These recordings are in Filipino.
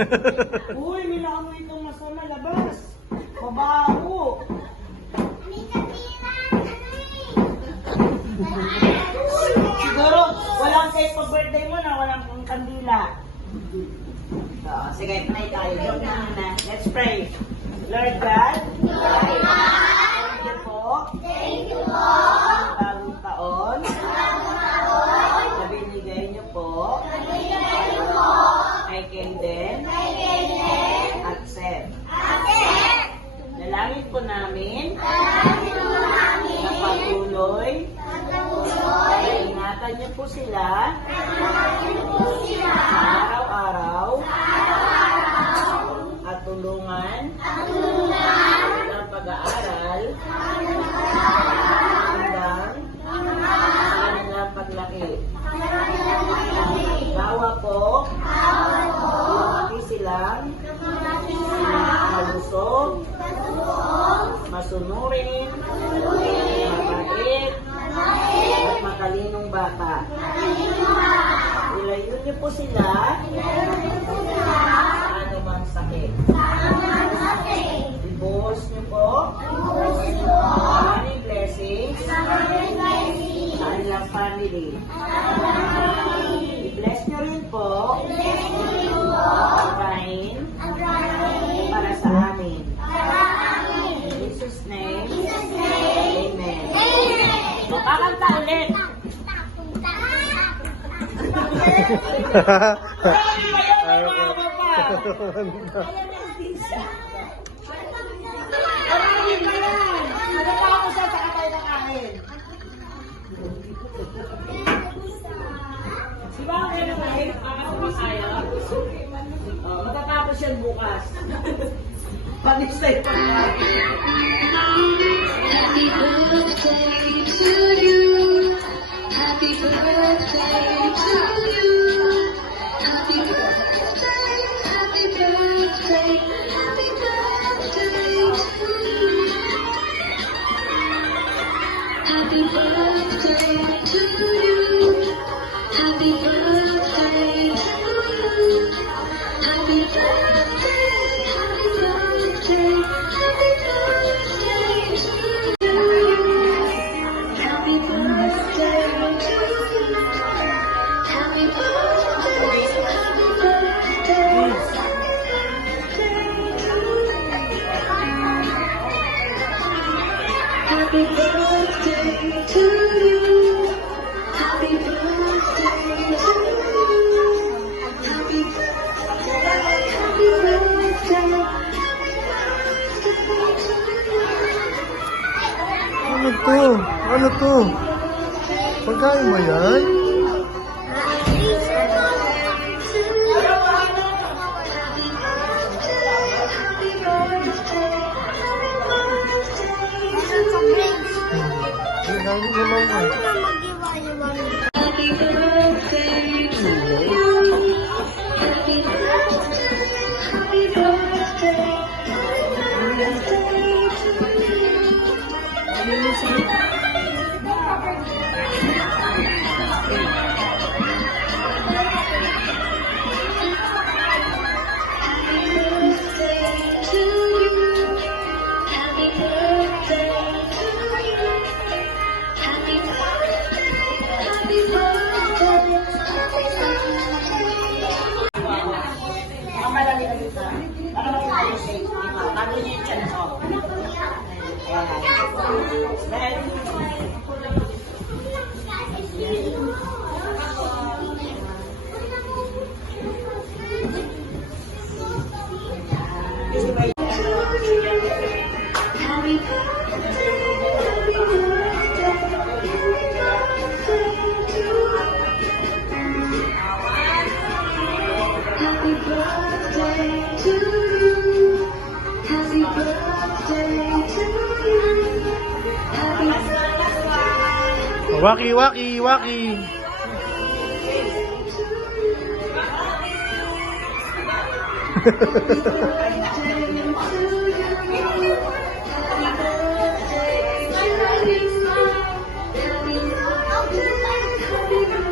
Uy, may naamoy itong masama labas. Mabaho. Siguro, walang cake pa birthday mo na walang kandila. So, sige, pray tayo. Joke na muna. Let's pray. Lord God, thank you po. Bagong taon. Na binigay niyo po. Kay Kayden. At Seth. Dalangin po namin. Na patuloy. Ingatan niyo po sila. Araw-araw. At tulungan. Ng pag-aaral. Hanggang kanilang paglaki. Bawa po. Lumaki silang malusog, masunurin, mabait, at matalinong bata. Ilayo niyo po sila sa anumang sakit. Divorce niyo po maraming blessings sa kanilang family. I-bless niyo rin po ang kain para sa amin. In Jesus' name, Amen. Kakanta ulit. Matatapos yan bukas. Pag-istay pa. Happy birthday to you. Happy birthday to you. Happy birthday, happy birthday, happy birthday to you. Happy birthday to you. Happy birthday to you. Happy birthday, happy birthday, happy birthday to you. Happy birthday to you. Happy birthday, happy birthday. Happy birthday to you. Happy birthday to you. Happy birthday, happy birthday. Ano to? Ano to? Pagkain mo yan? Pagkain mo naman mo. Happy birthday to you. Happy birthday, happy birthday, happy birthday to you. Happy birthday to you. Happy birthday to you. Happy birthday, happy birthday, happy birthday. Ang madali na dito. Para makita yung shape. Tago niyo yung chan ko. Ayan. Happy birthday, happy birthday, happy birthday to you. Happy birthday to you. Happy birthday. Waki, waki, waki.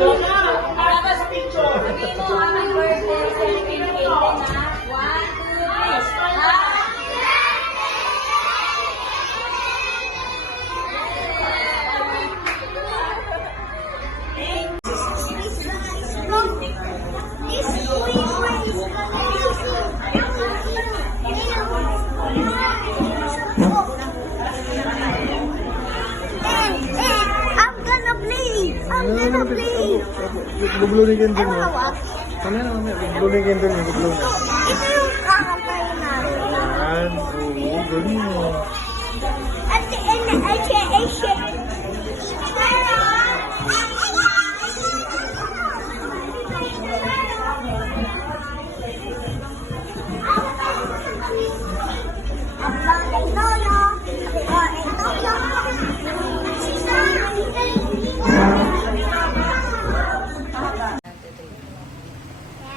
Lola, para ba sa picture? Sabi mo, happy birthday sa Kayden, ha? Bublo ni Kendall mo. Mamaya. Bublo ni Kendall mo. Bublo na. Ito yung kakantayin natin. Yan. Oo, ganun mo.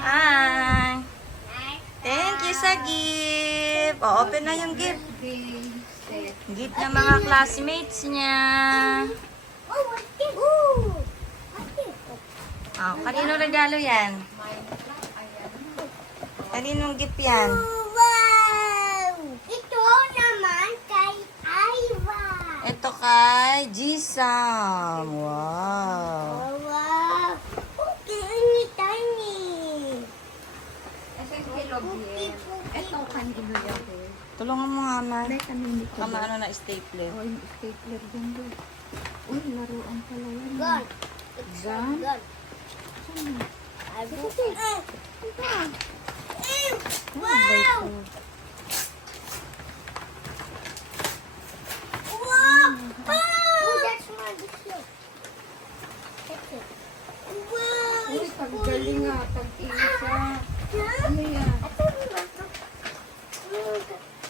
Hi! Thank you sa gift. O, open na yung gift. Gift ng mga classmates niya. Oh, kanino regalo yan? Kaninong gift yan? Wow! Ito naman kay Iva. Ito kay Jisam. Wow. Wow! Tiny, tiny. Ito kanino yan eh. Tulungan mo nga, man. Ay, kanino ko. Kama ano na stapler. Oh, yung stapler dyan doon. Uy, laruan pala yan. Gun. Gun? Gun. I broke it. Wow! Wow! Oh, that's my video. Take it. Wow! Uy, paggaling nga, pag-isa. Ano yan?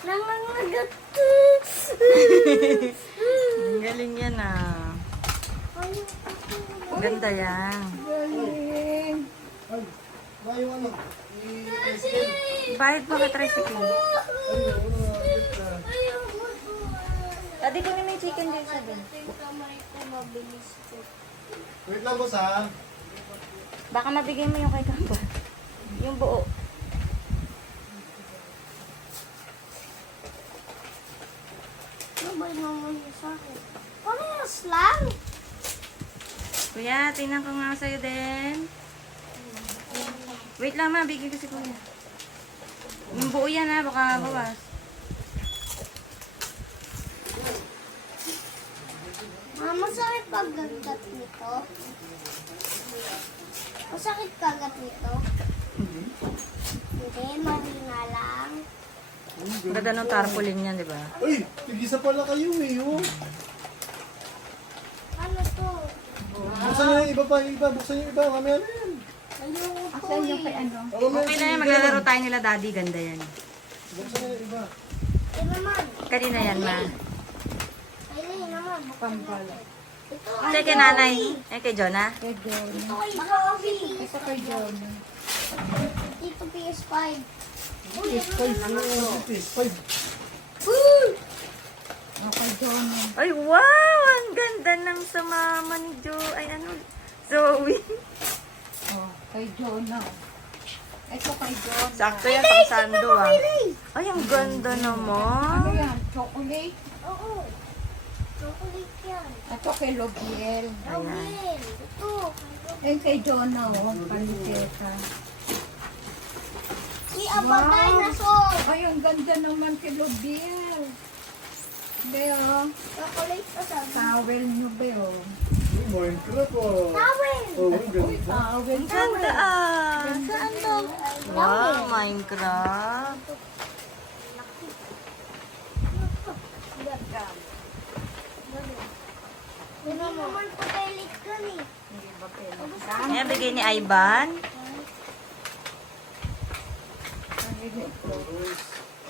Nangangagat. Ang galing yan ah. Ganda yan. Galing. Bayad pa ka tricycle. Adi ko na may chicken din sa doon. Wait lang, boss ha. Baka mabigay mo yung kay Kamba. Yung buo. Sabay naman niya sa akin. Parehas lang. Kuya, tingnan ko nga sa'yo din. Wait lang ma, bigyan ko si kuya. Yung buo yan ha, baka bawas. Masakit paggagat nito. Masakit kagat nito. Hindi, mahina lang. Ang ganda ng tarpaulin yan, di ba? Uy, tigisa pala kayo eh. Oh. Ano to? Buksan niyo yung iba pa, yung iba. Buksan yung iba. Mamaya na yan. Ayoko to Asan yung kay ano? Oo, mamaya Okay na yan, maglalaro tayo nila daddy, ganda yan. Buksan niyo yung iba. Eh naman. Kanina yan ma. Ayun naman. Pambala. Ito Sige kay nanay. Eh kay Jonah. Kay John. Ito kay Joey. Ito kay John. Dito PS5. PS5. PS5. Oh, kay John. Ay wow! Ang ganda ng sa mama ni Jo. Ay ano? Zoe. Oh, kay John na. Ito kay John. Sakto yan pang sando ah. Ay ang ganda Ano naman. yan? Chocolate? Oo. Chocolate yan. Ito kay Logiel. Rawin. Ito. Eh, kay John na oh. Paniseta. We are a dinosaur. Ay, ang ganda naman kay Logiel. Beo. Chocolate pa sa Towel nyo, Beo. Minecraft oh. Tawin. Oh, ang ganda. Towel. Ang ganda ah. Saan to? Wow, Minecraft. Hindi naman patelit ka ni. Ayan, bigay ni Ivan.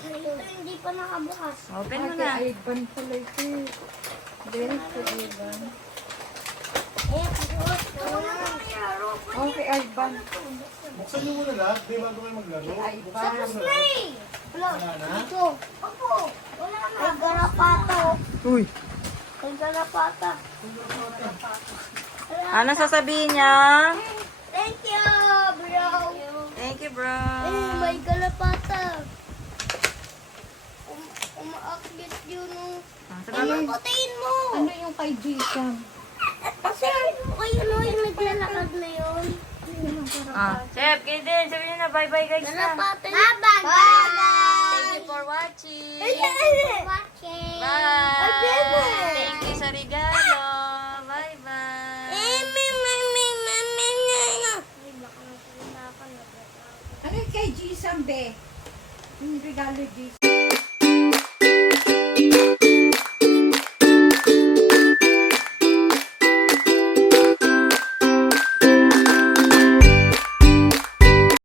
Ito hindi pa nakabukas. Open mo Ay, na. kay Ivan pala ito. Very kay Ivan. Ito na. Oh, kay Ivan. Buksan niyo muna lahat. Di bago kayo maglaro. Ivan. Play! Wala. Ito. Opo. Wala na. Ay, garapata. Uy. Ay, garapata. Ano sasabihin niya? Thank you, bro. Thank you, bro. May garapata. Umaakyat yun. Ah, Ay, sabihin- patayin mo. Ano yung kay Jason? Kasi, kayo no, yung naglalakad na yun. Ah, Chef, kayo din. Sabihin niyo na bye-bye guys na. Garapata. Bye! Thank you for watching. Watching. Bye! Thank you sa regalo. Bye-bye. Eh, lang, be. Yung regalo, Jis.